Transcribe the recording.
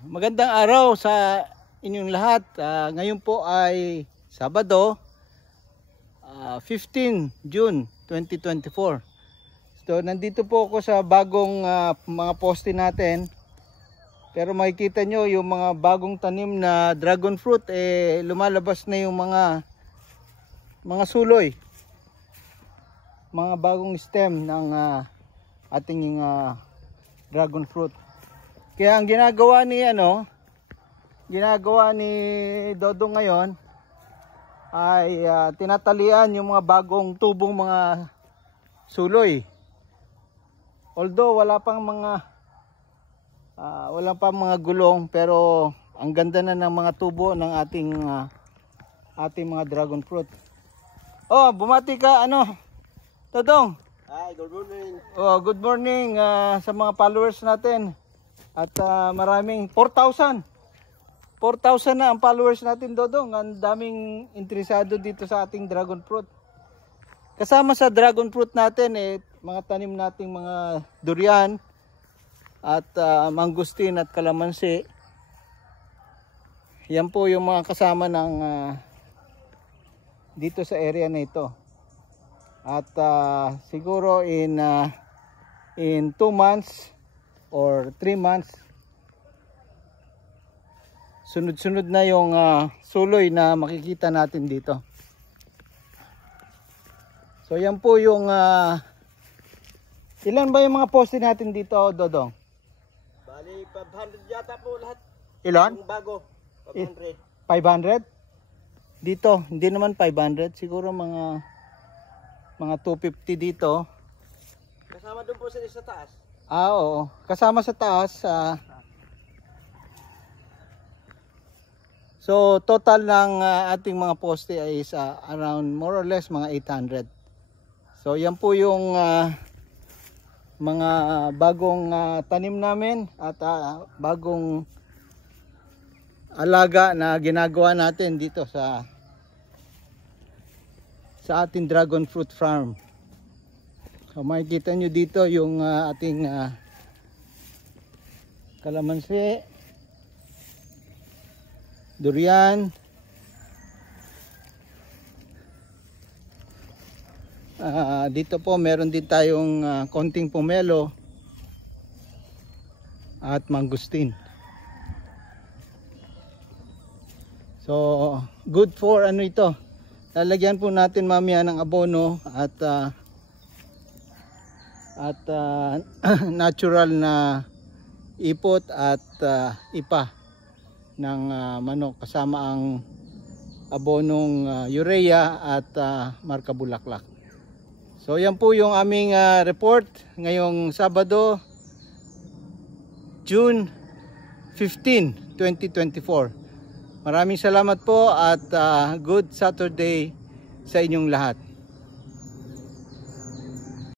Magandang araw sa inyong lahat. Ngayon po ay Sabado, 15 June 2024. So nandito po ako sa bagong mga poste natin. Pero makikita nyo yung mga bagong tanim na dragon fruit, lumalabas na yung mga suloy. Mga bagong stem ng ating dragon fruit. Kaya ang ginagawa ni Dodong ngayon ay tinatalian yung mga bagong tubong mga suloy. Although wala pang mga gulong, pero ang ganda na ng mga tubo ng ating mga dragon fruit. Oh, bumati ka Dodong. Hi, good morning. Oh, good morning sa mga followers natin. At maraming 4,000 na ang followers natin, Dodong. Ang daming interesado dito sa ating dragon fruit. Kasama sa dragon fruit natin mga tanim nating mga durian at mangustin at kalamansi. Yan po yung mga kasama ng dito sa area na ito. At siguro in 2 months or 3 months, sunod-sunod na yung suloy na makikita natin dito. So yan po yung ilan ba yung mga poste natin dito, Dodong? Bali, 500 yata po lahat. Ilan? Yung bago, 500. 500? Dito, hindi naman 500. Siguro mga 250 dito. Kasama doon po sa taas. Oo. Kasama sa taas. So, total ng ating mga poste ay around more or less mga 800. So, yan po yung mga bagong tanim namin at bagong alaga na ginagawa natin dito sa ating dragon fruit farm. So makikita nyo dito yung ating kalamansi, durian, dito po meron din tayong konting pomelo at mangustin. So good for ito. Lalagyan po natin mamaya ng abono at natural na ipot at ipa ng manok kasama ang abonong urea at marka bulaklak. So yan po yung aming report ngayong Sabado, June 15, 2024. Maraming salamat po at good Saturday sa inyong lahat.